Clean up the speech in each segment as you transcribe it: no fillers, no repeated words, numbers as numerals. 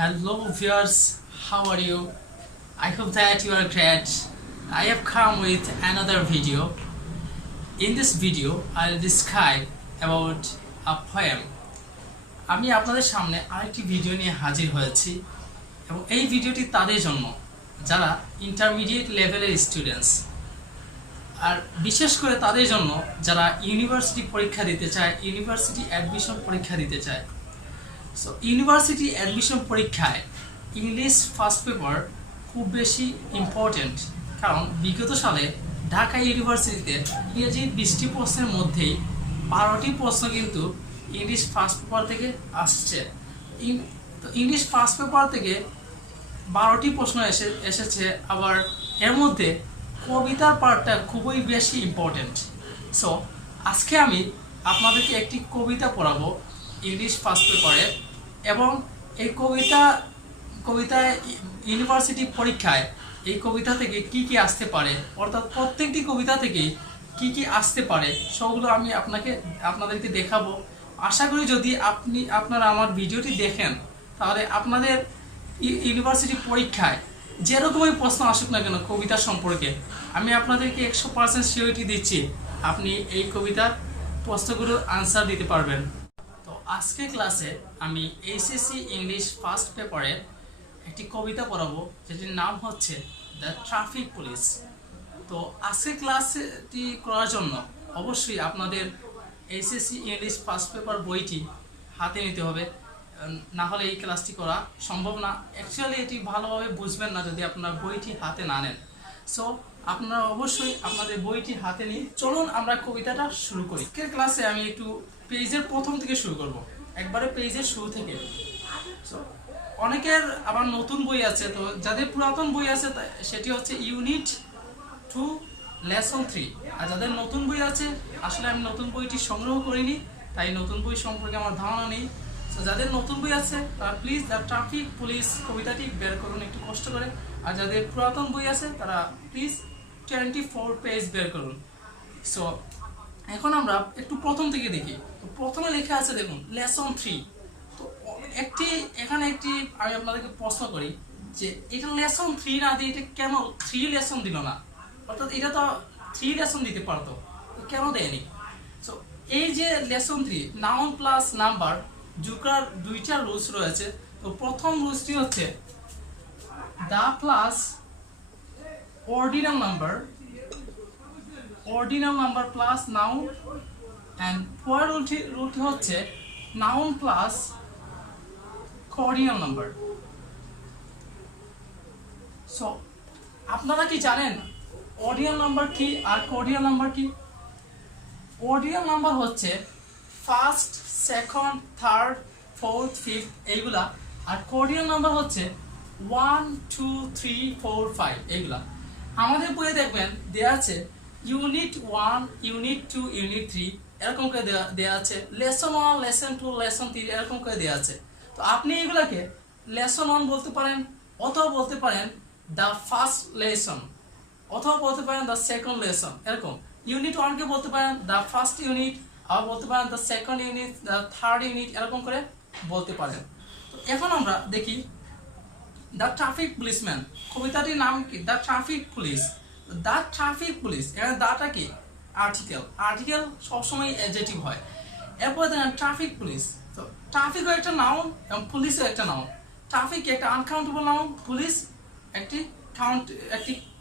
Hello viewers, how are you? I hope that you are great. I have come with another video. In this video, I'll describe about a poem. আমি আপনাদের সামনে আরেকটি video নিয়ে হাজির হয়েছি এবং এই ভিডিওটি তাদের জন্য যারা ইন্টারমিডিয়েট লেভেলের স্টুডেন্টস আর বিশেষ করে তাদের জন্য যারা ইউনিভার্সিটি পরীক্ষা দিতে চায়, ইউনিভার্সিটি অ্যাডমিশন পরীক্ষা দিতে চায়। সো ইউনিভার্সিটি অ্যাডমিশন পরীক্ষায় ইংলিশ ফার্স্ট পেপার খুব বেশি ইম্পর্টেন্ট, কারণ বিগত সালে ঢাকা ইউনিভার্সিটিতে ইংরেজি 20টি প্রশ্নের মধ্যেই 12টি প্রশ্ন কিন্তু ইংলিশ ফার্স্ট পেপার থেকে আসছে। তো ইংলিশ ফার্স্ট পেপার থেকে 12টি প্রশ্ন এসেছে, আবার এর মধ্যে কবিতার পার্টটা খুবই বেশি ইম্পর্টেন্ট। সো আজকে আমি আপনাদেরকে একটি কবিতা পড়াবো ইংলিশ ফার্স্ট পেপারে, এবং এই কবিতায় ইউনিভার্সিটি পরীক্ষায় এই কবিতা থেকে কি কি আসতে পারে, অর্থাৎ প্রত্যেকটি কবিতা থেকে কি কি আসতে পারে সবগুলো আমি আপনাদেরকে দেখাবো। আশা করি যদি আপনারা আমার ভিডিওটি দেখেন তাহলে আপনাদের ইউনিভার্সিটি পরীক্ষায় যেরকমই প্রশ্ন আসুক না কেন কবিতা সম্পর্কে, আমি আপনাদেরকে 100% সিওরিটি দিচ্ছি আপনি এই কবিতার প্রশ্নগুলোর আনসার দিতে পারবেন। তো আজকে ক্লাসে আমি এইচএসসি ইংলিশ ফার্স্ট পেপারের একটি কবিতা পড়াবো, যেটির নাম হচ্ছে দ্য ট্রাফিক পুলিশ। তো আজকে ক্লাসটি করার জন্য অবশ্যই আপনাদের এইচএসসি ইংলিশ ফার্স্ট পেপার বইটি হাতে নিতে হবে, না হলে এই ক্লাসটি করা সম্ভব না। অ্যাকচুয়ালি এটি ভালোভাবে বুঝবেন না যদি আপনারা বইটি হাতে না নেন। সো আপনারা অবশ্যই আপনাদের বইটি হাতে নিয়ে চলুন আমরা কবিতাটা শুরু করি। আজকের ক্লাসে আমি একটু পেজের প্রথম থেকে শুরু করব, একবারে পেজের শুরু থেকে। সো অনেকের আবার নতুন বই আছে, তো যাদের পুরাতন বই আছে সেটি হচ্ছে ইউনিট 2 লেসন 3, আর যাদের নতুন বই আছে, আসলে আমি নতুন বইটি সংগ্রহ করিনি তাই নতুন বই সম্পর্কে আমার ধারণা নেই। তো যাদের নতুন বই আছে তারা প্লিজ দ্য ট্রাফিক পুলিশ কবিতাটি বের করুন একটু কষ্ট করে, আর যাদের পুরাতন বই আছে তারা প্লিজ 24 পেজ বের করুন। সো এখন আমরা একটু প্রথম থেকে দেখি। তো প্রথমে লেখা আছে দেখুন লেসন 3। তো এখানে একটি আমি আপনাদেরকে প্রশ্ন করি যে এটা লেসন 3 না দিয়ে এটা কেন 3 লেসন দিল না, অর্থাৎ এটা তো 3 লেসন দিতে পারতো, তো কেন দেয়নি? সো এই যে লেসন 3 নাউন প্লাস নাম্বার যোগ করার দুইটা রুলস রয়েছে। তো প্রথম রুলসটি হচ্ছে the plus ordinal number plus noun, and পরের রুলটি হচ্ছে noun plus coordinal number. So আপনারা কি জানেন অর্ডিনাল নাম্বার কি আর কোঅর্ডিনাল নাম্বার কি? অর্ডিনাল নাম্বার হচ্ছে first, second, third, fourth, fifth এইগুলা, আর কোঅর্ডিনাল নাম্বার হচ্ছে 1 2 3 4 5 এইগুলা। আমাদের বইয়ে দেখবেন দেয়া আছে ইউনিট 1, ইউনিট 2, ইউনিট 3 এরকম করে দেয়া আছে, লেসন 1, লেসন 2, লেসন 3 এরকম করে দেয়া আছে। তো আপনি এগুলাকে লেসন 1 বলতে পারেন, অথবা বলতে পারেন দ্য ফার্স্ট লেসন, অথবা বলতে পারেন দ্য সেকেন্ড লেসন। এরকম ইউনিট 1 কে বলতে পারেন দ্য ফার্স্ট ইউনিট, আবার বলতে পারেন the second unit, the third unit, এরকম করে বলতে পারেন। তো এখন আমরা দেখি দ্য ট্রাফিক পুলিশম্যান কবিতাটির নাম কি? The traffic police. The traffic police, এখানে দাটা কি? আর্টিকেল সবসময় অ্যাডজেক্টিভ হয়। এরপর দেখেন ট্রাফিক পুলিশ। তো ট্রাফিকও একটা নাউন এবং পুলিশও একটা নাউন। ট্রাফিক একটা আনকাউন্টেবল নাউন, পুলিশ একটি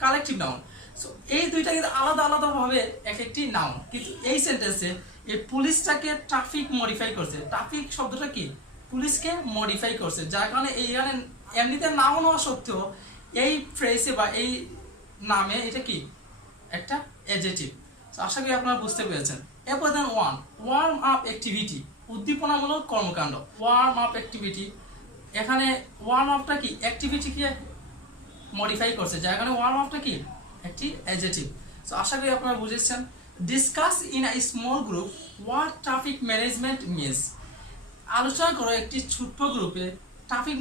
কালেকটিভ নাউন। সো এই দুইটা কিন্তু আলাদা আলাদাভাবে একটি নাউন, কিন্তু এই সেন্টেন্সে এই পুলিশটাকে ট্রাফিক মডিফাই করছে। ট্রাফিক শব্দটা কি? পুলিশকে মডিফাই করছে, যার কারণে এইখানে এমনিতে নাউন হওয়া সত্ত্বেও এই ফ্রেজে বা এই নামে এটা কি একটা অ্যাডজেক্টিভ। আশা করি আপনারা বুঝতে পেরেছেন। এরপর দেন ওয়ার্ম আপ অ্যাক্টিভিটি, উদ্দীপনামূলক কর্মকাণ্ড। ওয়ার্ম আপ অ্যাক্টিভিটি, এখানে ওয়ার্ম আপটা কি? অ্যাক্টিভিটিকে মডিফাই করছে, যার কারণে ওয়ার্ম আপটা কি? একটি অ্যাডজেক্টিভ। সো আশা করি আপনারা বুঝেছেন। Discuss in a small group what traffic management means, আলোচনা করো একটি ছোট্ট গ্রুপে ট্রাফিক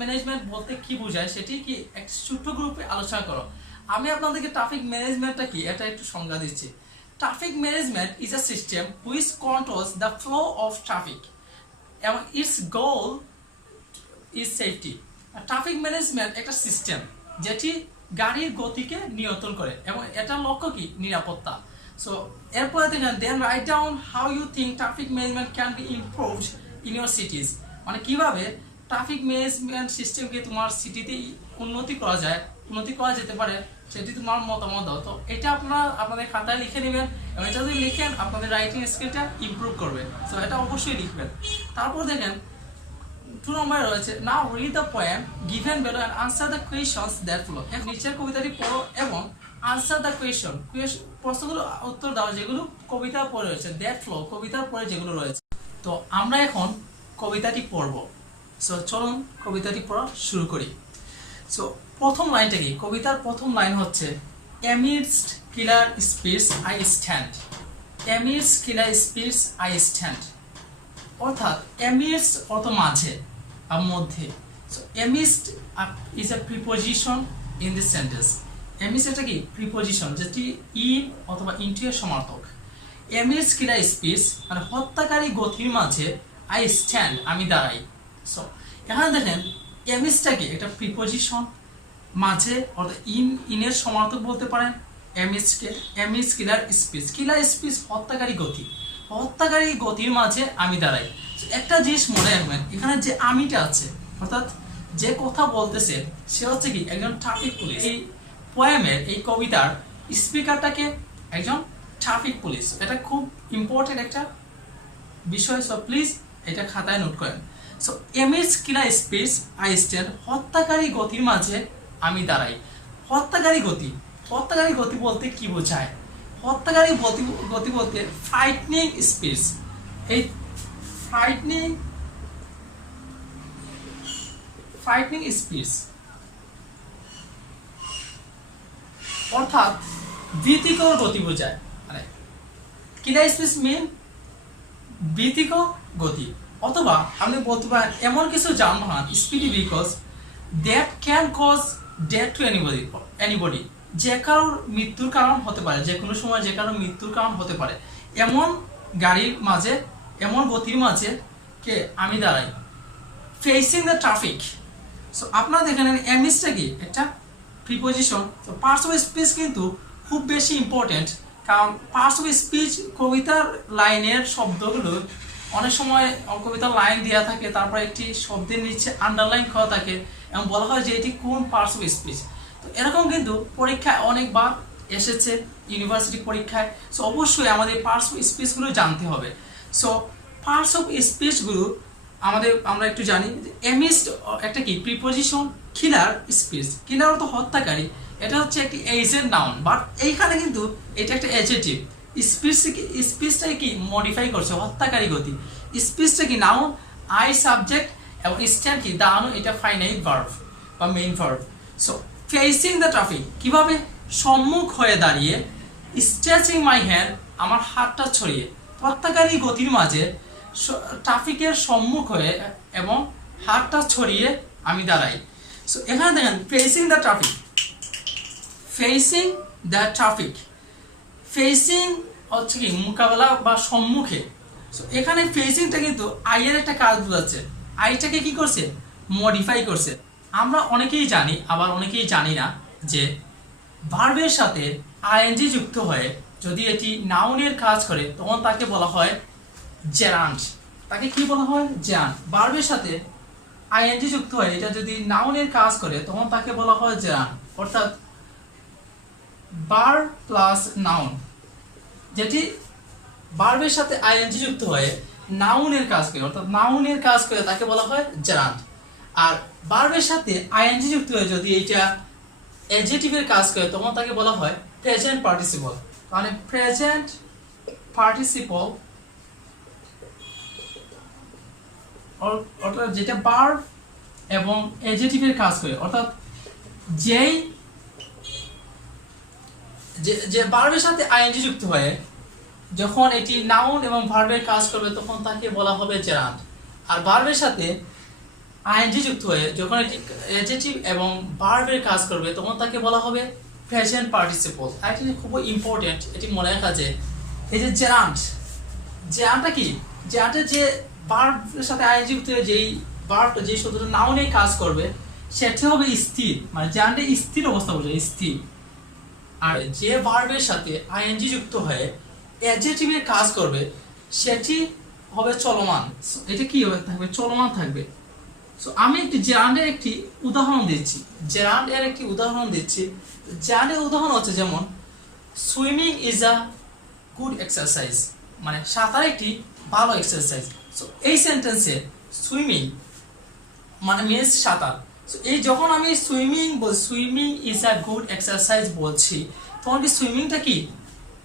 ম্যানেজমেন্ট বলতে কি বোঝায় সেটি কি একটি ছোট্ট গ্রুপে আলোচনা করো। আমি আপনাদেরকে ট্রাফিক ম্যানেজমেন্টটা কি এটা একটু সংজ্ঞা দিচ্ছি। Traffic management is a system which controls the flow of traffic এবং its goal is safety. Traffic management একটা সিস্টেম যেটি গাড়ির গতিকে নিয়ন্ত্রণ করে এবং এটার লক্ষ্য কি নিরাপত্তা। সো এরপরে দেখেন then write down how you think traffic management can be improved in your cities, মানে কিভাবে ট্রাফিক ম্যানেজমেন্ট সিস্টেমকে তোমার সিটিতে উন্নতি করা যেতে পারে সেটি তোমার মতামত দাও। তো এটা আপনারা আপনাদের খাতায় লিখে নেবেন এবং এটা যদি লিখেন আপনাদের রাইটিং স্কিলটা ইমপ্রুভ করবে। সো এটা অবশ্যই লিখবেন। তারপর দেখেন 2 নম্বরে রয়েছে now read the poem given below and answer the questions that follow. নিচের কবিতাটি পড়ো এবং আনসার দ্য কোয়েশন প্রশ্নগুলো উত্তর দাও যেগুলো কবিতার পরে রয়েছে, দ্যাট ফলো কবিতার পরে যেগুলো রয়েছে। তো আমরা এখন কবিতাটি পড়ব। সো চলুন কবিতাটি পড়া শুরু করি। সো প্রথম লাইনটা কি, কবিতার প্রথম লাইন হচ্ছে amidst killer spears I stand, amidst killer spears I stand, অর্থাৎ amidst অর্থ মাঝে আর মধ্যে। So amidst is a preposition in this sentence. amidst এটা কি প্রিপোজিশন যেটি ইন অথবা ইনটু এর সমার্থক। amidst killer spears মানে হত্যাকারী গতির মাঝে I stand আমি দাঁড়াই। সো এখানে দেখেন amidstটা কি একটা প্রিপোজিশন মাঝে অর্থাৎ ইনের সমার্থক বলতে পারেন amidst killer spears হত্যাকারী গতির মাঝে আমি দাঁড়াই। একটা জিনিস মনে রাখবেন এখানে যে আমিটা আছে অর্থাৎ যে কথা বলতেছে সে হচ্ছে কি একজন ট্রাফিক পুলিশ। এই পোয়েমের এই কবিতার স্পিকারটাকে একজন ট্রাফিক পুলিশ। এটা খুব ইম্পর্টেন্ট একটা বিষয়। সো প্লিজ এটা খাতায় নোট করেন। So amidst killer spears I stand, হত্যাকারী গতির মাঝে আমি দাঁড়াই। হত্যাকারী গতি বলতে কি বোঝায়? হত্যাকারী গতি বলতে ফ্রাইটনিং স্পিডস। এই ফ্রাইটনিং স্পিডস অর্থাৎ ভীতিকর গতি বোঝায়। মানে কিলার স্পিডস মিন ভীতিকর গতি, অথবা আপনি বলতে পারেন এমন কিছু যানবাহন speedy vehicles that can cause death to anybody, যে কারোর মৃত্যুর কারণ হতে পারে, যে কোনো সময় যে কারোর মৃত্যুর কারণ হতে পারে এমন গাড়ির মাঝে এমন গতির মাঝে কে আমি দাঁড়াই। Facing the traffic. সো আপনারা দেখেন amidstটা কি একটা প্রিপোজিশন। তো পার্টস অফ স্পিচ কিন্তু খুব বেশি ইম্পর্টেন্ট, কারণ পার্টস অফ স্পিচ কবিতার লাইনের শব্দগুলো অনেক সময় কবিতার লাইন দেওয়া থাকে তারপর একটি শব্দের নিচে আন্ডারলাইন করা থাকে এবং বলা হয় যে এটি কোন পার্টস অফ স্পিচ। তো এরকম কিন্তু পরীক্ষায় অনেকবার এসেছে ইউনিভার্সিটি পরীক্ষায়। সো অবশ্যই আমাদের পার্টস অফ স্পিচগুলো জানতে হবে। সো পার্টস অফ স্পিচগুলো আমরা একটু জানি। amidst একটা কি প্রিপোজিশন, কিলার স্পিচ, কিলার অর্থ হত্যাকারী, এটা হচ্ছে একটি এজেন্ট নাউন, বাট এইখানে কিন্তু এটা একটা অ্যাডজেক্টিভ। স্পিচটাকে কি মডিফাই করছে হত্যাকারী গতি। স্পিচটা কি নাউন, আই সাবজেক্ট এবং স্ট্যান্ড কি দাঁড়ানো, এটা ফাইনাইট ভার্ব বা main verb. So facing the traffic কিভাবে সম্মুখ হয়ে দাঁড়িয়ে, স্ট্রেচিং মাই হ্যান্ড আমার হাতটা ছড়িয়ে, হত্যাকারী গতির মাঝে ট্রাফিকের সম্মুখ হয়ে এবং হাতটা ছড়িয়ে আমি দাঁড়াই। সো এখানে দেখেন ফেসিং দ্য ট্রাফিক, ফেসিং হচ্ছে কি মোকাবেলা বা সম্মুখে। সো এখানে ফেসিংটা কিন্তু আইয়ের একটা কাজ বোঝাচ্ছে, আইটাকে কি করছে মডিফাই করছে। আমরা অনেকেই জানি আবার অনেকেই জানি না যে ভার্বের সাথে আইএনজি যুক্ত হয়ে যদি এটি নাউনের কাজ করে তখন তাকে বলা হয় জেরান্ট। তাকে কি বলা হয় জেরান্ট। ভার্বের সাথে আইএনজি যুক্ত হয়ে এটা যদি নাউনের কাজ করে তখন তাকে বলা হয় জেরান্ট। অর্থাৎ ভার্ব প্লাস নাউন, যেটি ভার্বের সাথে আইএনজি যুক্ত হয়ে নাউনের কাজ করে, অর্থাৎ নাউনের কাজ করে তাকে বলা হয় জেরান্ট। আর ভার্বের সাথে আইএনজি যুক্ত হয়ে যদি এটা অ্যাডজেক্টিভের কাজ করে তখন তাকে বলা হয় প্রেজেন্ট পার্টিসিপল। মানে প্রেজেন্ট পার্টিসিপল অর্থাৎ যেটা ভার্ব এবং অ্যাডজেক্টিভের কাজ করে, অর্থাৎ যে ভার্বের সাথে আইএনজি যুক্ত হয়ে যখন এটি নাউন এবং ভার্বের কাজ করবে তখন তাকে বলা হবে জেরান্ট। আর ভার্বের সাথে আইএনজি যুক্ত হয়ে যখন এটি অ্যাডজেক্টিভ এবং ভার্বের কাজ করবে তখন তাকে বলা হবে প্রেজেন্ট পার্টিসিপল। এটি খুব ইম্পর্টেন্ট, এটি মনে রাখা যে এই যে জেরান্টটা কি, জেরান্টের যে ভার্বের সাথে আইএনজি যুক্ত হয়ে যেই ভার্বটা যে শব্দটা নাউনে কাজ করবে সেটা হবে স্থির, মানে জানলে স্থির অবস্থা বোঝায়, স্থির। আর যে ভার্বের সাথে আইএনজি যুক্ত হয়ে অ্যাডজেক্টিভের কাজ করবে সেটি হবে চলমান। এটা কি হবে থাকবে, চলমান থাকবে। সো আমি একটি জেরান্ডের একটি উদাহরণ দিচ্ছি, জেরান্ডের একটি উদাহরণ দিচ্ছি। জেরান্ডের উদাহরণ হচ্ছে যেমন swimming is a good exercise, মানে সাঁতার একটি ভালো এক্সারসাইজ। সো এই সেন্টেন্সে সুইমিং মানে মিনস সাঁতার। সো এই যখন আমি swimming is a good exercise বলছি, তখন কি সুইমিংটা কি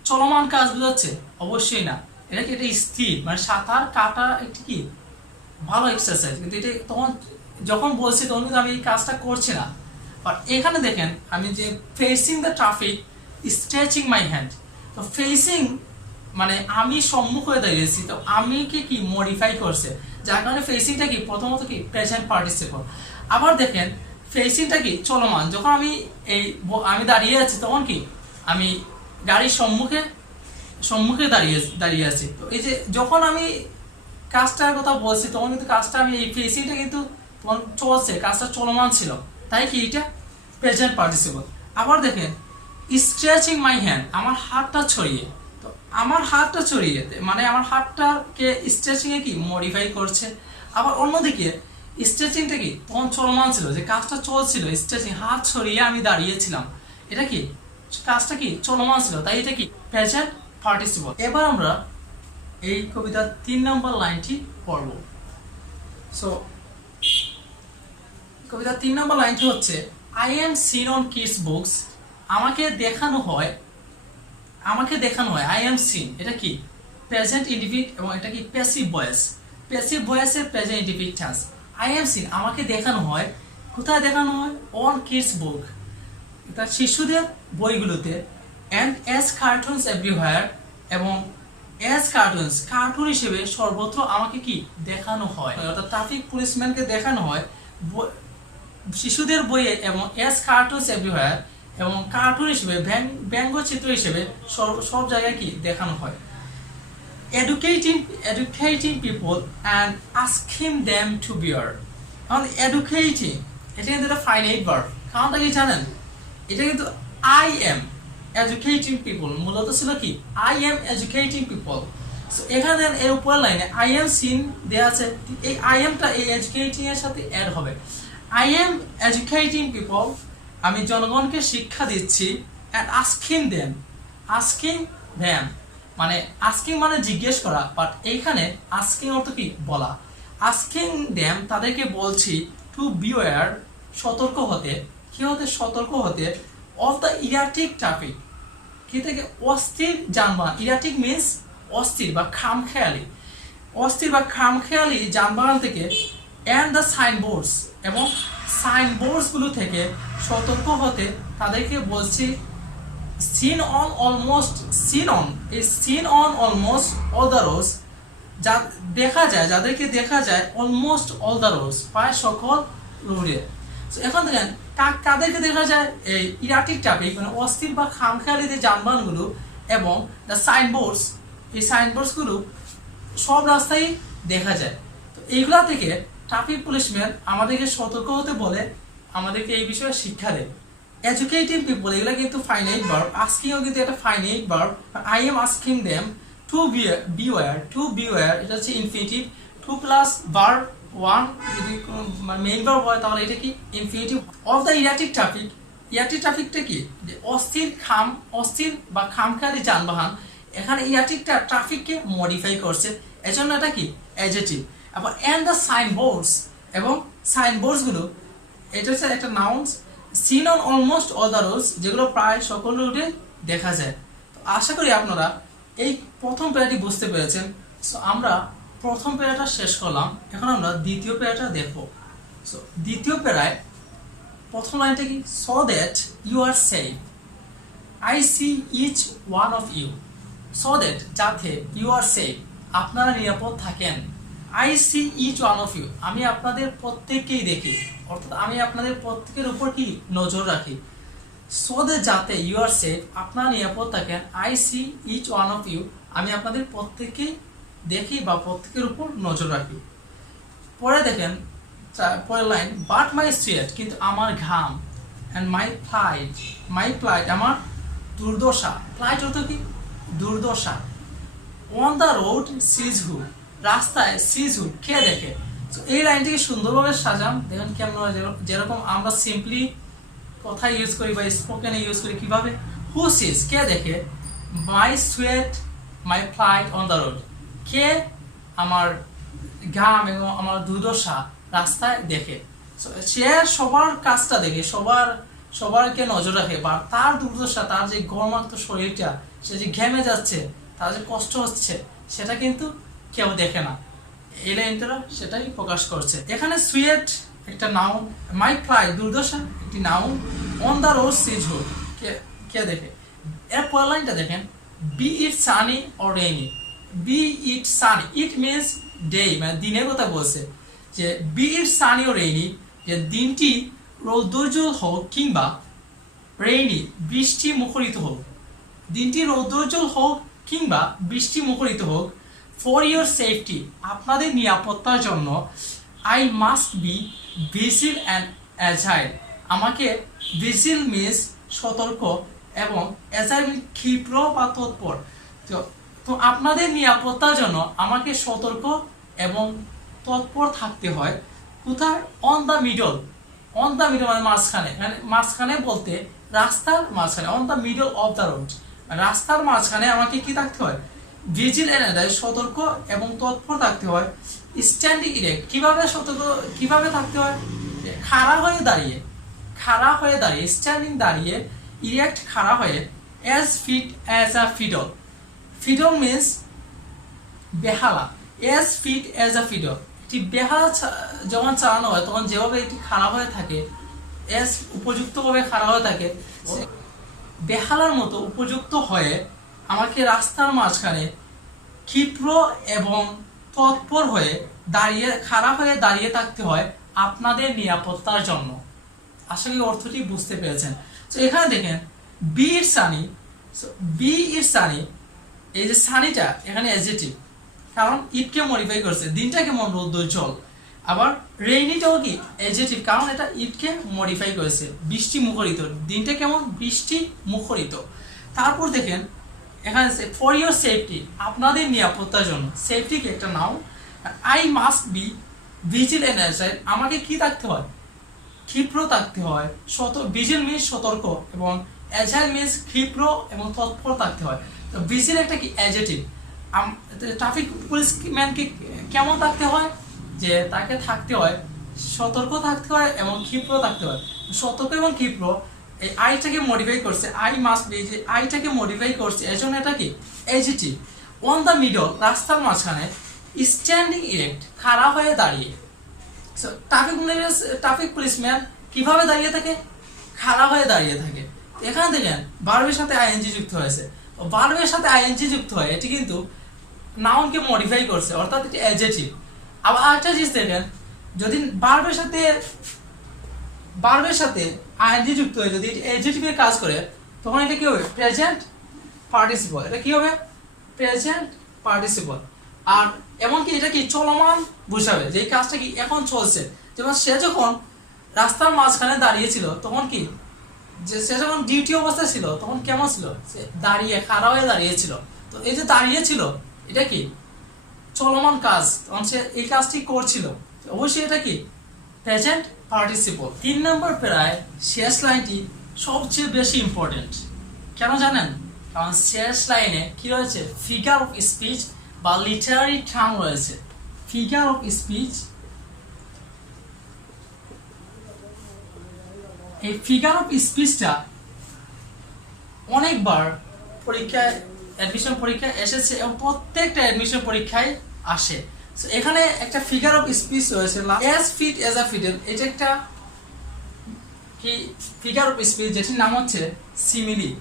চলমান কাজ বোঝাচ্ছে? অবশ্যই না, এটা কি এটা স্থির, মানে সাঁতার কাটা একটি কি ভালো এক্সারসাইজ। কিন্তু এটা তখন যখন বলছি তখন কিন্তু আমি এই কাজটা করছি না। আর এখানে দেখেন আমি যে facing the traffic stretching my hand, তো ফেসিং মানে আমি সম্মুখ হয়ে দাঁড়িয়েছি, তো আমি কি মডিফাই করছে, যার কারণে ফেসিংটা কি প্রথমত কি প্রেজেন্ট পার্টিসিপল। আবার দেখেন ফেসিংটা কি চলমান, যখন আমি দাঁড়িয়ে আছি তখন কি আমি গাড়ির সম্মুখে দাঁড়িয়ে আছি। তো এই যে যখন আমি কাজটার কথা বলছি তখন কিন্তু কাজটা আমি এই ফেসিংটা কিন্তু তখন চলছে, কাজটা চলমান ছিল, তাই কি এটা প্রেজেন্ট পার্টিসিপল। আবার দেখেন স্ট্রেচিং মাই হ্যান্ড, আমার হাতটা ছড়িয়ে, তো আমার হাতটা ছড়িয়ে মানে আমার হাতটাকে স্ট্রেচিং এ কি মডিফাই করছে। আবার অন্যদিকে স্ট্রেচিংটা কি তখন চলমান ছিল, যে কাজটা চলছিল, স্ট্রেচিং হাত ছড়িয়ে আমি দাঁড়িয়েছিলাম, এটা কি কাজটা কি চলমান ছিল, তাই এটা কি প্রেজেন্ট পার্টিসিপল। এবার আমরা এই কবিতার 3 নম্বর লাইনটি পড়ব। সো কবিতার 3 নম্বর লাইনটি হচ্ছে I am seen on kids books, আমাকে দেখানো হয় আই এম সিন, এটা কি প্রেজেন্ট ইন্ডিফিনিট এবং এটা কি প্যাসিভ ভয়েসের present indefinite tense. I am seen আমাকে দেখানো হয়, কোথায় দেখানো হয়? অন কিডস বুক, এটা শিশুদের বইগুলোতে, অ্যান্ড অ্যাজ কার্টুনস এভরিওয়্যার, এবং অ্যাজ কার্টুন হিসেবে সর্বত্র আমাকে কি দেখানো হয়, অর্থাৎ ট্রাফিক পুলিশম্যানকে দেখানো হয় শিশুদের বইয়ে, এবং অ্যাজ কার্টুনস এভরিওয়্যার, এবং কার্টুন হিসেবে ব্যঙ্গচিত্র হিসেবে সব জায়গায় কি দেখানো হয়। educating people and asking them to bear, কারণ educating এটা কিন্তু একটা ফাইনাইট ভার্ব, কারণটা কি জানেন? এটা কিন্তু আই এম এডুকেটিং পিপল মূলত ছিল কি আই এম এডুকেটিং পিপল। এখানে দেন এর উপরের লাইনে আই এম সিন দেওয়া আছে, এই আই এমটা এই এডুকেটিং এর সাথে অ্যাড হবে। আই এম এডুকেটিং পিপল, আমি জনগণকে শিক্ষা দিচ্ছি, অ্যান্ড আস্কিং দেম মানে আস্কিং মানে জিজ্ঞেস করা, বাট এইখানে আস্কিং অর্থ কি বলা। আস্কিং দেম তাদেরকে বলছি, টু বিওয়্যার সতর্ক হতে, কি হতে? সতর্ক হতে, অফ দ্য ইরাটিক ট্রাফিক, কি থেকে? অস্থির যানবাহন। ইরাটিক মিনস অস্থির বা খামখেয়ালি যানবাহন থেকে, অ্যান্ড দ্য সাইনবোর্ডস, এবং সাইনবোর্ডসগুলো থেকে সতর্ক হতে তাদেরকে বলছি। Seen on almost all the roads, যা দেখা যায়, যাদেরকে দেখা যায় অলমোস্ট অল দ্য রোডস, প্রায় সকল রোডে। এখন দেখেন কাদেরকে দেখা যায়? এই ইরাটিক ট্রাফিক মানে অস্থির বা খামখেয়ালি যে যানবাহনগুলো, এবং দ্য সাইনবোর্ডস, এই সাইনবোর্ডসগুলো সব রাস্তায় দেখা যায়। তো এইগুলা থেকে ট্রাফিক পুলিশম্যান আমাদেরকে সতর্ক হতে বলে, আমাদেরকে এই বিষয়ে শিক্ষা দেয়। এডুকেটিং পিপল এগুলা কিন্তু ফাইনাইট ভার্ব, আস্কিংও কিন্তু একটা finite verb. I am asking them to beware, এটা হচ্ছে ইনফিনিটিভ, 2 প্লাস ভার্ব 1 যদি মেইন ভার্ব হয় তাহলে এটা কি ইনফিনিটিভ। অফ দ্য ইরাটিক ট্রাফিকটা কি? যে অস্থির বা খামখেয়ালি যানবাহন, এখানে ইরাটিকটা ট্রাফিককে মডিফাই করছে, এজন্য এটা কি অ্যাডজেক্টিভ। আবার অ্যান্ড দ্য সাইনবোর্ডস, এবং সাইনবোর্ডসগুলো এটা হচ্ছে একটা nouns. Seen on almost all the roads, যেগুলো প্রায় সকল রোডে দেখা যায়। তো আশা করি আপনারা এই প্রথম প্যারাটি বুঝতে পেরেছেন। সো আমরা প্রথম প্যারাটা শেষ করলাম, এখন আমরা দ্বিতীয় প্যারাটা দেখব। সো দ্বিতীয় প্যারায় প্রথম লাইনটা কি? So that you are safe, I see each one of you. So that যাতে, ইউ আর সেফ আপনারা নিরাপদ থাকেন, I see each one of you আমি আপনাদের প্রত্যেককেই দেখি, অর্থাৎ আমি আপনাদের প্রত্যেকের উপর কি নজর রাখি। সো দ্যাট যাতে, ইউ আর সেফ আপনারা নিরাপদ থাকেন, I see each one of you আমি আপনাদের প্রত্যেককেই দেখি বা প্রত্যেকের উপর নজর রাখি। পরে দেখেন পরের লাইন, বাট মাই সুয়েট, কিন্তু আমার ঘাম, অ্যান্ড মাই প্লাইট, আমার দুর্দশা। প্লাইট অর্থ কি? দুর্দশা। অন দ্য রোড সিজ হু, রাস্তায় সিজ হু, কে দেখে। তো এই লাইনটিকে সুন্দরভাবে সাজাম, দেখেন কেমন হয়। যেরকম আমরা সিম্পলি কথা ইউজ করি বা স্পোকেনে ইউজ করি, কিভাবে? হু সিজ, কে দেখে। My sweat my plight on the road, কে আমার ঘাম এবং আমার দুর্দশা রাস্তায় দেখে। সে সবার কাজটা দেখে, সবারকে নজর রাখে, বা তার দুর্দশা, তার যে গরমাক্ত শরীরটা, সে যে ঘেমে যাচ্ছে, তার যে কষ্ট হচ্ছে, সেটা কিন্তু কেউ দেখে না। এই লাইনটা সেটাই প্রকাশ করছে। এখানে সুয়েট একটা নাউন, মাই প্লাই দুর্দশা একটি noun, on the road sees who, কে দেখে। এর পরের লাইনটা দেখেন, be it sunny or rainy. Be it sunny, it means day, মানে দিনের কথা বলছে, যে বি ইট সানি ও রেইনি, যে দিনটি রৌদ্রোজ্জ্বল হোক কিংবা রেইনি বৃষ্টি মুখরিত হোক, দিনটি রৌদ্রোজ্জ্বল হোক কিংবা বৃষ্টি মুখরিত হোক, ফর ইয়োর সেফটি, আপনাদের নিরাপত্তার জন্য, I must be vigil and agile, আমাকে ভিজিল মিনস সতর্ক এবং অ্যাজাইল ক্ষিপ্র বা তৎপর। তো আপনাদের নিরাপত্তার জন্য আমাকে সতর্ক এবং তৎপর থাকতে হয়। কোথায়? On the middle. On the middle মানে মাঝখানে, মানে মাঝখানে বলতে রাস্তার মাঝখানে, on the middle of the road, রাস্তার মাঝখানে আমাকে কি থাকতে হয়? ভিজিল এন্ড সতর্ক এবং তৎপর থাকতে হয়। স্ট্যান্ডিং ইরেক্ট, কিভাবে থাকতে হয়? খাড়া হয়ে দাঁড়িয়ে, স্ট্যান্ডিং দাঁড়িয়ে, ইরেক্ট খাড়া হয়ে, as fit as a fiddle. Fiddle means বেহালা, as fit as a fiddle, একটি বেহালা যখন চালানো হয় তখন যেভাবে এটি খাড়া হয়ে থাকে, অ্যাজ উপযুক্তভাবে খাড়া হয়ে থাকে, বেহালার মতো উপযুক্ত হয়ে আমাকে রাস্তার মাঝখানে ক্ষিপ্র এবং তৎপর হয়ে খাড়া হয়ে দাঁড়িয়ে থাকতে হয় আপনাদের নিরাপত্তার জন্য। আশা করি অর্থটি বুঝতে পেরেছেন। তো এখানে দেখেন, বি ইট সানি, এই যে সানিটা এখানে অ্যাডজেক্টিভ, কারণ ইটকে মডিফাই করছে, দিনটা কেমন রৌদ্রোজ্জ্বল। আবার রেইনিটাও কি অ্যাডজেক্টিভ, কারণ এটা ইটকে মডিফাই করেছে, বৃষ্টি মুখরিত, দিনটা কেমন বৃষ্টি মুখরিত। তারপর দেখেন এখানে ফর ইয়োর সেফটি, আপনাদের নিরাপত্তার জন্য, সেফটি কি একটা noun. I must be vigil and agile, আমাকে কি থাকতে হয়? ক্ষিপ্র থাকতে হয়। ভিজিল মিনস সতর্ক এবং অ্যাজাইল মিনস ক্ষিপ্র এবং তৎপর থাকতে হয়। তো ভিজিল একটা কি অ্যাডজেক্টিভ। ট্রাফিক পুলিশম্যানকে কেমন থাকতে হয়? যে তাকে থাকতে হয় সতর্ক থাকতে হয় এবং ক্ষিপ্র থাকতে হয়। সতর্ক এবং ক্ষিপ্র, এই আইটাকে মডিফাই করছে, আই মাস্ট বি, যে আইটাকে মডিফাই করছে, এর জন্য এটা কি অ্যাডজেক্টিভ। অন দ্য মিডল, রাস্তার মাঝখানে, স্ট্যান্ডিং ইরেক্ট খাড়া হয়ে দাঁড়িয়ে। ট্রাফিক পুলিশম্যান কিভাবে দাঁড়িয়ে থাকে? খাড়া হয়ে দাঁড়িয়ে থাকে। এখানে দেখেন ভার্বের সাথে আইএনজি যুক্ত হয়েছে, ভার্বের সাথে আইএনজি যুক্ত হয়, এটি কিন্তু নাউনকে মডিফাই করছে, অর্থাৎ এটি অ্যাডজেক্টিভ। আবার আরেকটা জিনিস দেখেন, যদি ভার্বের সাথে আইএনজি যুক্ত হয়ে যদি অ্যাডজেক্টিভের কাজ করে, তখন এটা কি হবে? Present participle. এটা কি হবে? Present participle. আর এমনকি এটা কি চলমান বুঝাবে, যে এই কাজটা কি এখন চলছে। যেমন সে যখন রাস্তার মাঝখানে দাঁড়িয়েছিল তখন কি, যে সে যখন ডিউটি অবস্থায় ছিল তখন কেমন ছিল? সে দাঁড়িয়ে খাড়া হয়ে দাঁড়িয়েছিল। তো এই যে দাঁড়িয়েছিল, এটা কি চলমান কাজ, তখন সে এই কাজটি করছিল, অবশ্যই এটা কি প্রেজেন্ট পার্টিসিপল। 3 নম্বর প্যারায় শেষ লাইনটি সবচেয়ে বেশি ইম্পর্টেন্ট। কেন জানেন? কারণ শেষ লাইনে কি রয়েছে? ফিগার অফ স্পিচ বা লিটারারি টার্ম রয়েছে। ফিগার অফ স্পিচ, এই ফিগার অফ স্পিচটা অনেকবার পরীক্ষায়, অ্যাডমিশন পরীক্ষায় এসেছে এবং প্রত্যেকটা অ্যাডমিশন পরীক্ষায় আসে। সো এখানে একটা ফিগার অফ স্পিচ রয়েছে, as fit as a fiddle. এটা একটা কি ফিগার অফ স্পিচ, যেটির নাম হচ্ছে সিমিলি।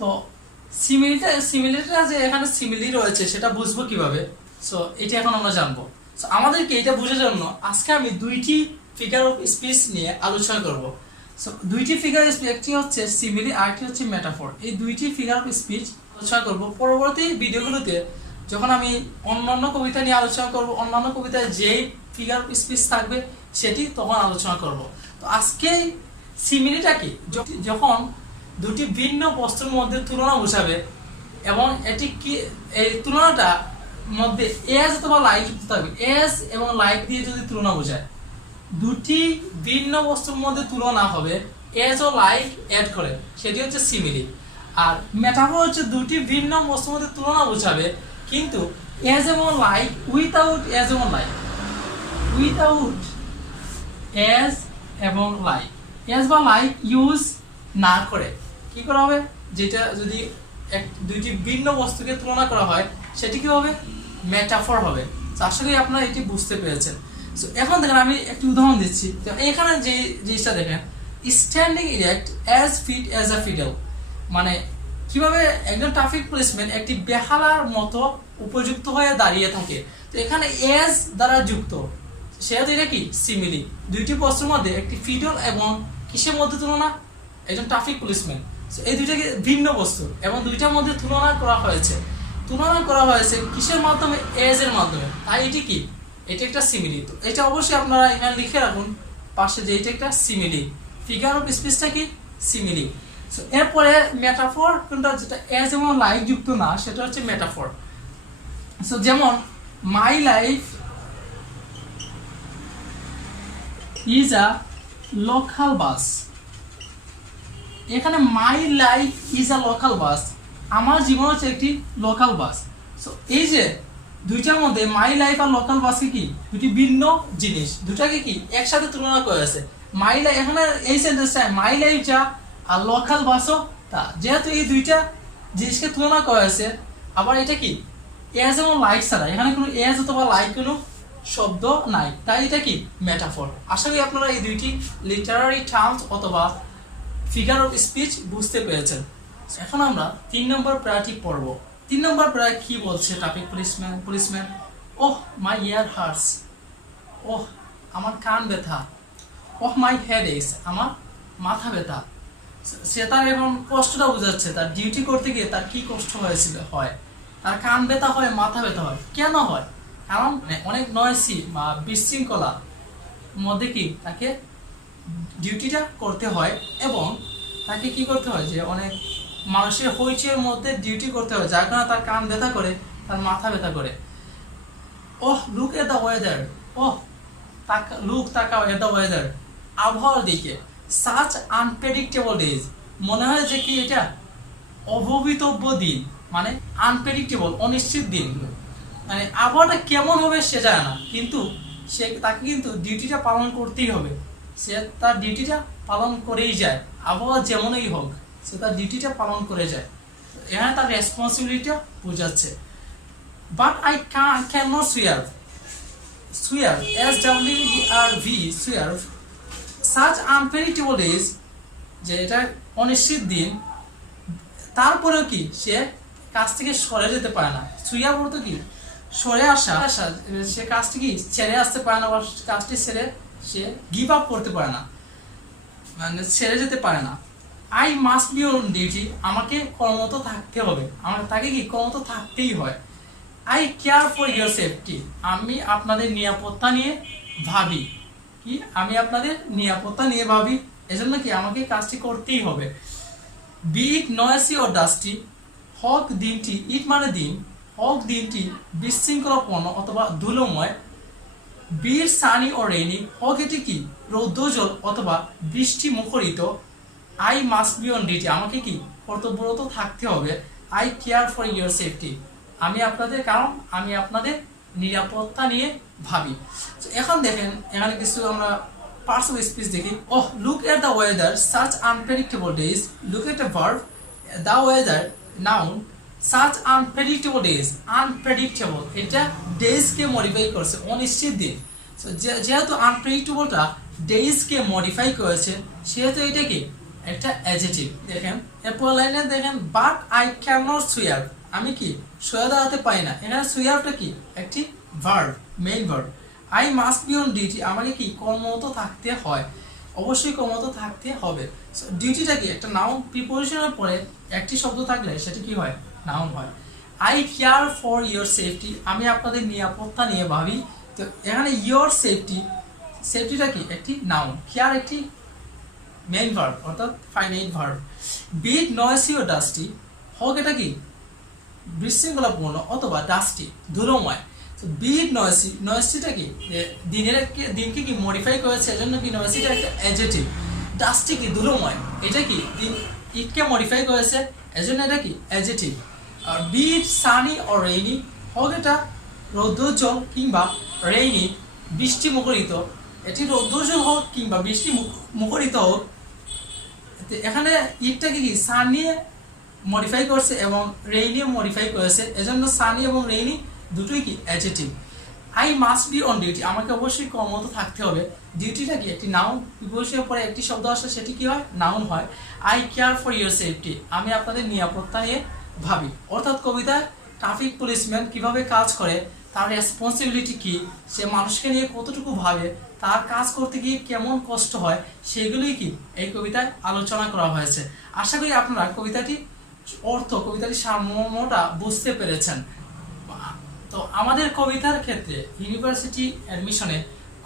তো সিমিলিটা যে এখানে সিমিলি রয়েছে সেটা বুঝবো কিভাবে? সো এটা এখন আমরা জানবো। সো আমাদেরকে এটা বোঝার জন্য আজকে আমি 2টি ফিগার অফ স্পিচ নিয়ে আলোচনা করব। সো 2টি ফিগার অফ স্পিচ, একটি হচ্ছে সিমিলি আর একটি হচ্ছে মেটাফর। এই 2টি ফিগার অফ স্পিচ আলোচনা করব পরবর্তী ভিডিওগুলোতে। যখন আমি অন্যান্য কবিতা নিয়ে আলোচনা করব, অন্যান্য কবিতায় যে ফিগার অফ স্পিচ থাকবে, সেটি তখন আলোচনা করব। তো আজকে সিমিলিটা কি, যখন দুটি ভিন্ন বস্তুর মধ্যে তুলনা বোঝাবে এবং এটি কি, এই তুলনাটা মধ্যে এজ অথবা লাইক যুক্ত থাকবে। এজ এবং লাইক দিয়ে যদি তুলনা বোঝায়, দুটি ভিন্ন বস্তুর মধ্যে তুলনা হবে এজ ও লাইক অ্যাড করে, সেটি হচ্ছে সিমিলি। আর মেটাফর হচ্ছে দুটি ভিন্ন বস্তুর মধ্যে তুলনা বোঝাবে কিন্তু এজ এবং লাইক উইথাউট এজ এবং লাইক, উইথাউট এজ এবং লাইক, এজ বা লাইক ইউজ না করে কি করা হবে, যেটা যদি দুইটি ভিন্ন বস্তুকে তুলনা করা হয় সেটি কি হবে, মেটাফর হবে। আসলে আপনারা এটি বুঝতে পেরেছেন। সো এখন দেখেন আমি একটি উদাহরণ দিচ্ছি। তো এখানে যে জিনিসটা দেখেন, standing erect as fit as a fiddle, মানে কিভাবে একজন ট্রাফিক পুলিশম্যান একটি বেহালার মতো উপযুক্ত হয়ে দাঁড়িয়ে থাকে। তো এখানে এজ দ্বারা যুক্ত, সেহেতু এটা কি সিমিলি। দুইটি বস্তুর মধ্যে একটি ফিডল এবং কিসের মধ্যে তুলনা, একজন ট্রাফিক পুলিশম্যান। এই দুইটাকে ভিন্ন বস্তু এবং দুইটার মধ্যে তুলনা করা হয়েছে, তুলনা করা হয়েছে কিসের মাধ্যমে, এজ এর মাধ্যমে। তাই এটি কি, এটা একটা সিমিলি। তো এটা অবশ্যই আপনারা এখানে লিখে রাখুন পাশে যে এটা একটা সিমিলি, ফিগার অফ স্পিচটা কি সিমিলি। সো এরপরে মেটাফর কোনটা, যেটা এজ এবং লাইক যুক্ত না, সেটা হচ্ছে মেটাফর। সো যেমন my life is a local bus, এখানে my life is a local bus, আমার জীবন হচ্ছে একটি লোকাল বাস। সো এই যে দুইটার মধ্যে মাই লাইফ আর লোকাল বাসকে কি দুটি ভিন্ন জিনিস, দুটাকে কি একসাথে তুলনা করেছে। মাই লাইফ, এখানে এই সেন্টেন্সটায় মাই লাইফ যা আর লোকাল বাসও তা, যেহেতু এই দুইটা জিনিসকে তুলনা করেছে, আবার এটা কি এজ এবং লাইক ছাড়া, এখানে কোনো এজ অথবা লাইক কোনো শব্দ নাই, তাই এটা কি মেটাফর। আশা করি আপনারা এই দুইটি লিটারারি টার্মস অথবা ফিগার অফ স্পিচ বুঝতে পেরেছেন। এখন আমরা 3 নম্বর প্যারাটি পড়ব। 3 নম্বর প্যারা কি বলছে ট্রাফিক পুলিশম্যান, ওহ মাই ইয়ার হার্টস, ওহ আমার কান ব্যথা, ওহ মাই হেড এক্স, আমার মাথা ব্যথা। সে তার এখন কষ্টটা বোঝাচ্ছে, তার ডিউটি করতে গিয়ে তার কি কষ্ট হয়েছিল, হয় তার কান ব্যথা হয়, মাথা ব্যথা হয়। কেন হয়? কারণ অনেক নয়সি বা বিশৃঙ্খলা মধ্যে কি তাকে ডিউটিটা করতে হয় এবং তাকে কি করতে হয়, যে অনেক মানুষের হইচের মধ্যে ডিউটি করতে হয়, যার কারণে তার কান ব্যথা করে, তার মাথা ব্যথা করে। ওহ লুক এট দ্য ওয়েদার, ওহ তাকাও এট দ্য ওয়েদার, আবহাওয়ার দিকে। সাচ আনপ্রেডিক্টেবল ডেজ, মনে হয় যে কি এটা অভবিতব্য দিন, মানে আনপ্রেডিক্টেবল অনিশ্চিত দিন, মানে আবহাওয়াটা কেমন হবে সে জানে না, কিন্তু তাকে কিন্তু ডিউটিটা পালন করতেই হবে। সে তার ডিউটিটা পালন করেই যায়, আবহাওয়া যেমনই হোক সে তার ডিউটিটা পালন করে যায়। এখানে তার রেসপন্সিবিলিটিটা বোঝাচ্ছে। But I can not swerve, SWERV, swerve such unpredictable days, যে এটা অনিশ্চিত দিন, তারপরেও কি সে কাজ থেকে সরে যেতে পারে না। সুয়ার্ভ বলতে কি সরে আসা, সে কাজটি কি ছেড়ে আসতে পারে না, বা কাজটি ছেড়ে সে গিভ আপ করতে পারে না, মানে ছেড়ে যেতে পারে না। I must B on duty, আমাকে কর্মরত থাকতে হবে, তাকে কি কর্মরত থাকতেই হয়। Eye care for your safety, আমি আপনাদের নিরাপত্তা নিয়ে ভাবি, কি আমি আপনাদের নিরাপত্তা নিয়ে ভাবি, এজন্য কি আমাকে কাজটি করতেই হবে। বি ইট নয়েসি ও ডাস্টি, হোক দিনটি, ইট মানে দিন, হোক দিনটি বিশৃঙ্খলাপূর্ণ অথবা ধুলোময়। বি সানি ও রেইনি, হোক এটি কি রৌদ্রোজ্জ্বল অথবা বৃষ্টি মুখরিত। I must B on duty, আমাকে কি কর্তব্যরত থাকতে হবে। Eye care for your safety, আমি আপনাদের নিরাপত্তা নিয়ে ভাবি। এখন দেখেন এখানে কিছু আমরা পার্টস অফ স্পিচ দেখি। Oh look at the weather, such unpredictable days. Look at a verb, the weather noun, such unpredictable days, unpredictable এটা ডেজকে মডিফাই করেছে, অনিশ্চিত দিন। যেহেতু আনপ্রেডিক্টেবলটা ডেজকে মডিফাই করেছে, সেহেতু এটা কি একটা অ্যাডজেক্টিভ। দেখেন এরপর লাইনে দেখেন, বাট আই ক্যান নট সুয়ার্ভ, আমি কি সয়ে দাঁড়াতে পারি না। এখানে সুয়ার্ভটা কি একটি verb, main verb. I must B on duty, আমাকে কি কর্মরত থাকতে হয়, অবশ্যই কর্মরত থাকতে হবে। ডিউটিটা কি একটা নাউন, প্রিপোজিশনের পরে একটি শব্দ থাকলে সেটা কি হয়, নাউন হয়। Eye care for your safety, আমি আপনাদের নিরাপত্তা নিয়ে ভাবি। তো এখানে ইয়োর সেফটি, সেফটিটা কি একটি নাউন, কেয়ার একটি মেইন ভার্ব অর্থাৎ ফাইনাইট ভার্ব। বিট নয়েসি ও ডাস্টি, হোক এটা কি বিশৃঙ্খলাপূর্ণ অথবা ডাস্টি ধুলোময়। তো বিট নয়েসি, নয়েসিটা কি দিনকে কি মডিফাই করেছে এজন্য কি নয়েসিটা একটা অ্যাডজেক্টিভ। ডাস্টি কি ধুলোময়, এটা কি ইটকে মডিফাই করেছে এজন্য এটা কি অ্যাডজেক্টিভ। আর বিট সানি ও রেইনি, হোক এটা রৌদ্রোজ্জ্বল কিংবা রেইনি বৃষ্টি মুখরিত, এটি রৌদ্রোজ্জ্বল হোক কিংবা বৃষ্টি মুখরিত হোক, এখানে ইটটাকে কি সানি মডিফাই করছে এবং রেইনিও মডিফাই করেছে এজন্য সানি এবং রেইনি দুটোই কি adjective. I must B on duty, আমাকে অবশ্যই কর্মরত থাকতে হবে। ডিউটিটা কি একটি নাউন, প্রিপোজিশনের পরে একটি শব্দ আসলে সেটি কি হয় নাউন হয়। Eye care for your safety, আমি আপনাদের নিরাপত্তা নিয়ে ভাবি। অর্থাৎ কবিতায় ট্রাফিক পুলিশম্যান কিভাবে কাজ করে, তার রেসপন্সিবিলিটি কি, সে মানুষকে নিয়ে কতটুকু ভাবে, তার কাজ করতে গিয়ে কেমন কষ্ট হয়, সেগুলোই কি এই কবিতায় আলোচনা করা হয়েছে। আশা করি আপনারা কবিতাটি অর্থ, কবিতাটির সারমর্মটা বুঝতে পেরেছেন। তো আমাদের কবিতার ক্ষেত্রে ইউনিভার্সিটি অ্যাডমিশনে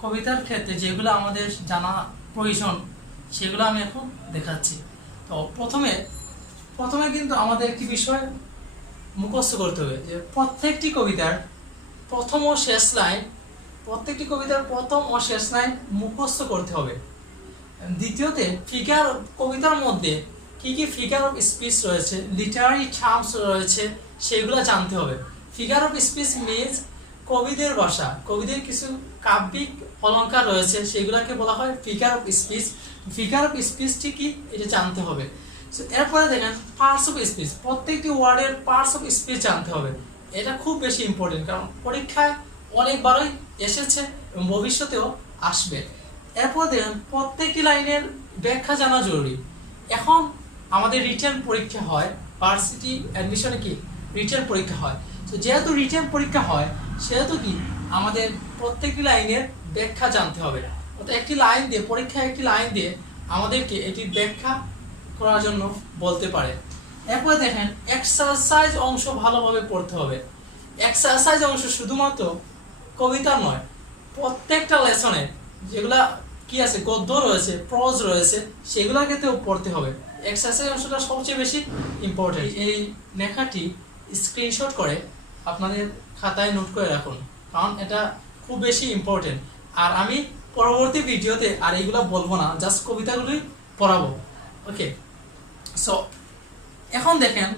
কবিতার ক্ষেত্রে যেগুলো আমাদের জানা প্রয়োজন সেগুলো আমি এখন দেখাচ্ছি। তো প্রথমে কিন্তু আমাদের একটি বিষয় মুখস্থ করতে হবে যে প্রত্যেকটি কবিতার প্রথম ও শেষ লাইন, প্রত্যেকটি কবিতার প্রথম ও শেষ লাইন মুখস্থ করতে হবে। দ্বিতীয়তে ফিগার, কবিতার মধ্যে কি কি ফিগার অফ স্পিচ রয়েছে, লিটারারি টার্মস রয়েছে, সেগুলো জানতে হবে। ফিগার অফ স্পিচ মিনস কবিদের ভাষা, কবিদের কিছু কাব্যিক অলঙ্কার রয়েছে, সেগুলোকে বলা হয় figure of speech. Figure of স্পিচটি কি এটা জানতে হবে। এরপরে দেখেন পার্টস অফ স্পিচ, প্রত্যেকটি ওয়ার্ডের পার্টস অফ স্পিচ জানতে হবে। এটা খুব বেশি ইম্পর্টেন্ট, কারণ পরীক্ষায় অনেকবারই এসেছে এবং ভবিষ্যতেও আসবে। এরপর দেখেন প্রত্যেকটি লাইনের ব্যাখ্যা জানা জরুরি। এখন আমাদের রিটেন পরীক্ষা হয়, ভার্সিটি অ্যাডমিশনে কি রিটেন পরীক্ষা হয়। তো যেহেতু রিটেন পরীক্ষা হয় সেহেতু কি আমাদের প্রত্যেকটি লাইনের ব্যাখ্যা জানতে হবে। অর্থাৎ একটি লাইন দিয়ে, পরীক্ষায় একটি লাইন দিয়ে আমাদেরকে এটির ব্যাখ্যা করার জন্য বলতে পারে। এরপরে দেখেন এক্সারসাইজ অংশ ভালোভাবে পড়তে হবে। এক্সারসাইজ অংশ শুধুমাত্র কবিতা নয়, প্রত্যেকটা লেসনে যেগুলা কি আছে, গদ্য রয়েছে, প্রজ রয়েছে, সেগুলোর ক্ষেত্রেও পড়তে হবে। এক্সারসাইজ অংশটা সবচেয়ে বেশি ইম্পর্টেন্ট। এই লেখাটি স্ক্রিনশট করে আপনাদের খাতায় নোট করে রাখুন, কারণ এটা খুব বেশি ইম্পর্টেন্ট। আর আমি পরবর্তী ভিডিওতে আর এইগুলো বলবো না, জাস্ট কবিতাগুলোই পড়াবো। ওকে, সো এখন দেখেন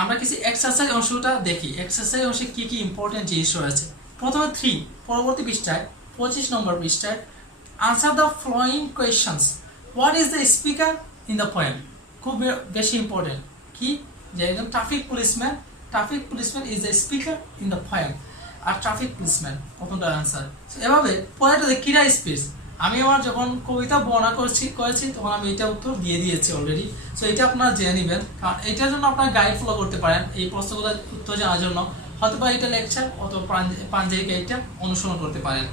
আমরা কিছু এক্সারসাইজ অংশটা দেখি। এক্সারসাইজ অংশে কি কি ইম্পর্টেন্ট জিনিস রয়েছে। প্রথমে 3, পরবর্তী পৃষ্ঠায় 25 নম্বর পৃষ্ঠায় answer the following questions. What is the speaker in the poem, খুব বেশি ইম্পর্টেন্ট। কি যে একজন traffic policeman is the speaker in the poem. আর ট্রাফিক পুলিশম্যান প্রথমটার আনসার। এভাবে পরেরটাতে ক্রীড়া স্পিচ, আমি আমার যখন কবিতা বর্ণনা করেছি তখন আমি এটা উত্তর দিয়ে দিয়েছি অলরেডি। সো এটা আপনারা জেনে নেবেন, কারণ এটার জন্য আপনারা গাইড ফলো করতে পারেন এই প্রশ্নগুলোর উত্তর জানার জন্য, হয়তো বা এটা লেকচার অথবা পাঞ্জাবি গাইডটা অনুসরণ করতে পারেন।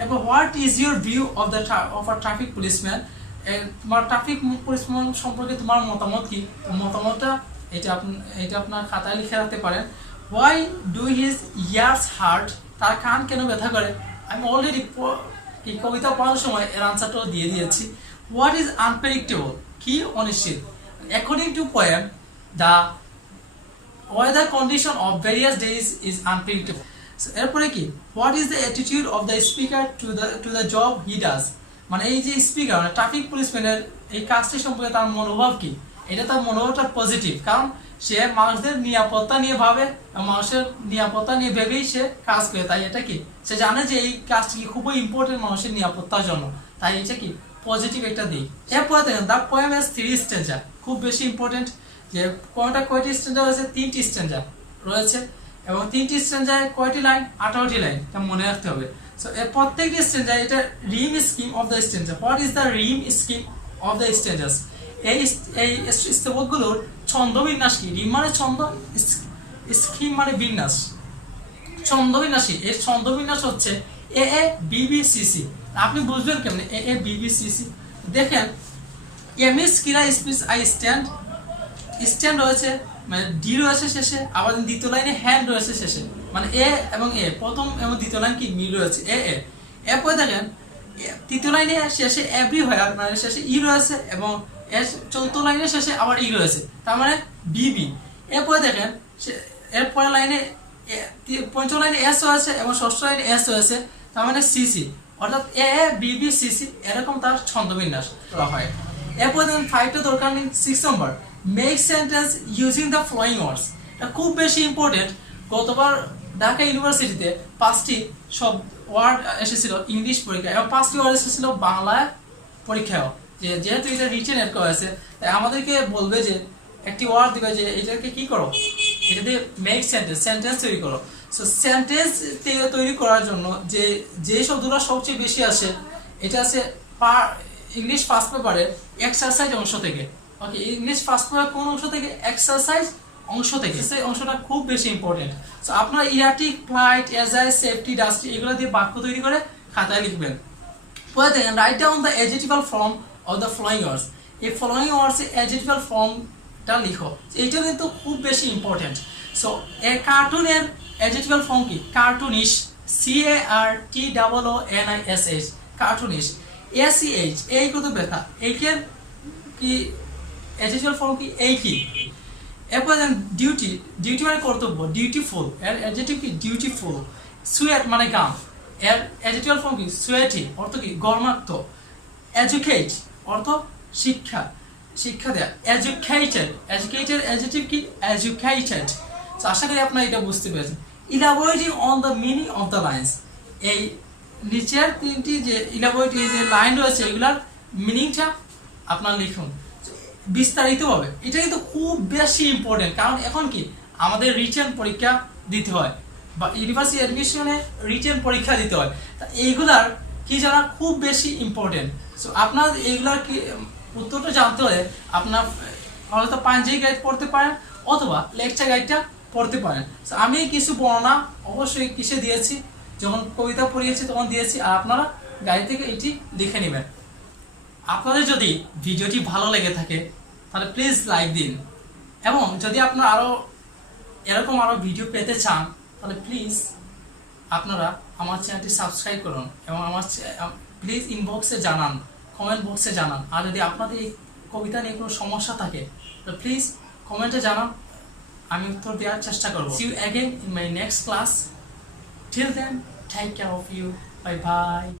এরপর what is your view of a traffic policeman, তোমার ট্রাফিক পুলিশম্যান সম্পর্কে তোমার মতামত কি, মতামতটা এটা আপনার খাতায় লিখে রাখতে পারেন। Why do his years heart, তার কান কেন ব্যথা করে, আমি অলরেডি এই কবিতা পড়ার সময় এর আনসারটাও দিয়ে দিয়েছি। হোয়াট ইজ আনপ্রেডিক্টেবল, কি অনিশ্চিত। According to poem the weather condition of various days is unpredictable. এরপরে কি what is the attitude of the speaker to the job he does, মানে এই যে স্পিকার মানে ট্রাফিক পুলিশম্যানের এই কাজটি সম্পর্কে তার মনোভাব কি, এটা তার মনোভাবটা পজিটিভ, কারণ সে মানুষদের নিরাপত্তা নিয়ে ভাবে, মানুষের নিরাপত্তা নিয়ে ভেবেই সে কাজ করে। তাই এটা কি সে জানে যে এই কাজটি খুবই ইম্পর্টেন্ট মানুষের নিরাপত্তার জন্য, তাই এটা কি পজিটিভ একটা দিক। এরপরে দেখেন দ্য পোয়েম হ্যাজ 3 স্ট্যান্জা, খুব বেশি ইম্পর্টেন্ট যে পোয়েমটা কয়টি স্ট্যান্জা রয়েছে, 3টি স্ট্যান্জা রয়েছে এবং 3টি স্ট্যান্জায় কয়টি লাইন, 18টি লাইন, এটা মনে রাখতে হবে। সো এর প্রত্যেকটি স্ট্যান্জা এটা rhyme scheme of the stanza. What is the rhyme scheme of the stanzas, এই স্তবকগুলোর ছন্দবিন্যাস কি, রিম মানে ছন্দ, স্কিম মানে বিন্যাস, ছন্দবিন্যাসী। এর ছন্দবিন্যাস হচ্ছে এ A B B C C. আপনি বুঝবেন কেমনে এ A B B C C, দেখেন এমএস কিরা স্পিচ আই স্ট্যান্ড রয়েছে, মানে ডি রয়েছে শেষে, আবার দ্বিতীয় লাইনে হ্যান্ড রয়েছে শেষে। মানে এ এবং এ প্রথম এবং দ্বিতীয় লাইন কি মিল রয়েছে এ এ এরপরে দেখেন তৃতীয় লাইনে শেষে এভরিহোয়ার মানে শেষে ই রয়েছে এবং এর চতুর্থ লাইনের শেষে আবার ই রয়েছে, তার মানে বিবি। এরপরে দেখেন এরপরে লাইনে পঞ্চম লাইনে এস রয়েছে এবং ষষ্ঠ লাইনে এস রয়েছে, তার মানে সিসি, অর্থাৎ এ বিবি সিসি এরকম তার ছন্দবিন্যাস করা হয়। এরপর দেখেন 5টা দরকার নেই। 6 নম্বর make sentence using the following words. এটা খুব বেশি ইম্পর্টেন্ট। গতবার ঢাকা ইউনিভার্সিটিতে 5টি সব ওয়ার্ড এসেছিল ইংলিশ পরীক্ষা এবং 5টি ওয়ার্ড এসেছিল বাংলা পরীক্ষাও। যেহেতু এটা রিটেন এড করা আছে, তাই আমাদেরকে বলবে যে একটি ওয়ার্ড দিবে যে এটাকে কি করো, এটা দিয়ে মেক সেন্টেন্স তৈরি করো। সো সেন্টেন্স তৈরি করার জন্য যে শব্দগুলো সবচেয়ে বেশি আসে এটা আছে ইংলিশ ফার্স্ট পেপারের এক্সারসাইজ অংশ থেকে। ওকে, ইংলিশ ফার্স্ট পেপার কোন অংশ থেকে? এক্সারসাইজ অংশ থেকে। সেই অংশটা খুব বেশি ইম্পর্টেন্ট। সো আপনারা erratic, flight, agile, safety, dusty এগুলো দিয়ে বাক্য তৈরি করে খাতায় লিখবেন। পরে দেখেন write down the adjectival form of the following words. এই ফলোয়িং ওয়ার্ডস এর অ্যাডজেক্টিভাল ফর্মটা লিখো, এইটা কিন্তু খুব বেশি ইম্পর্টেন্ট। সো এর কার্টুনের অ্যাডজেক্টিভাল ফর্ম কি? কার্টুনিশ, CARTOONISH, কার্টুনিশ। SEH এই কত ব্যথা, এইকের কি অ্যাডজেক্টিভাল ফর্ম কি? এই কি। এরপর ডিউটি মানে কর্তব্য, ডিউটিফুল এর অ্যাডজেক্টিভ কি? ডিউটিফুল। সুয়েট মানে গাম, এর অ্যাডজেক্টিভাল ফর্ম কি? সুয়েটি, অর্থ কি? গর্মাক্ত। এডুকেট অর্থ শিক্ষা দেয়া। এডুকেটেড অ্যাডজেক্টিভ কি? এডুকেটেড। তো আশা করি আপনারা এটা বুঝতে পেরেছেন। Elaborating on the meaning of the lines. এই নিচের 3টি যে ইলাবোরেটিং যে লাইন রয়েছে এগুলার মিনিংটা আপনারা লিখুন বিস্তারিতভাবে। এটা কিন্তু খুব বেশি ইম্পর্টেন্ট, কারণ এখন কি আমাদের রিটেন পরীক্ষা দিতে হয় বা ইউনিভার্সিটি অ্যাডমিশনে রিটেন পরীক্ষা দিতে হয়। তা এইগুলার কি জানা খুব বেশি ইম্পর্টেন্ট। সো আপনার এইগুলার কি উত্তরটা জানতে হলে আপনার হয়তো পাঞ্জাবি গাইড পড়তে পারেন অথবা লেকচার গাইডটা পড়তে পারেন। সো আমি কিছু বর্ণনা অবশ্যই কিসে দিয়েছি, যখন কবিতা পড়িয়েছি তখন দিয়েছি, আর আপনারা গাইড থেকে এটি লিখে নেবেন। আপনাদের যদি ভিডিওটি ভালো লেগে থাকে তাহলে প্লিজ লাইক দিন, এবং যদি আপনারা এরকম আরও ভিডিও পেতে চান তাহলে প্লিজ আপনারা আমার চ্যানেলটি সাবস্ক্রাইব করুন এবং প্লিজ ইনবক্সে জানান, কমেন্ট বক্সে জানান। আর যদি আপনাদের এই কবিতা নিয়ে কোনো সমস্যা থাকে তাহলে প্লিজ কমেন্টে জানান, আমি উত্তর দেওয়ার চেষ্টা করব। See you again in my next class. Till then, take care of you. Bye bye.